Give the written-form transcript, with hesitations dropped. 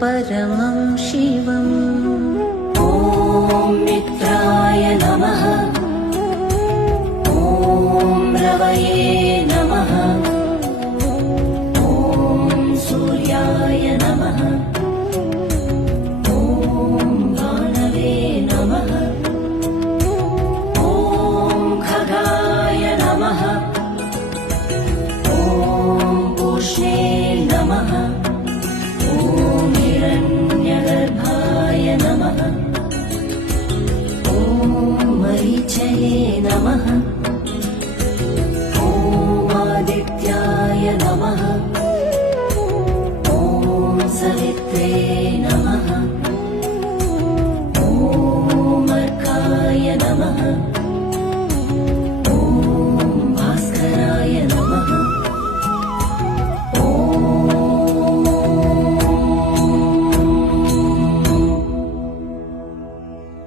परमं शिवम्। ॐ मित्राय नमः। ॐ रवये नमः। ॐ सूर्याय नमः। ॐ भानवे नमः। ॐ खगाय नमः। ॐ पूष्णे नमः। ॐ हिरण्यगर्भाय नमः। ॐ मरीचये नमः। ॐ आदित्याय नमः। ॐ सवित्रे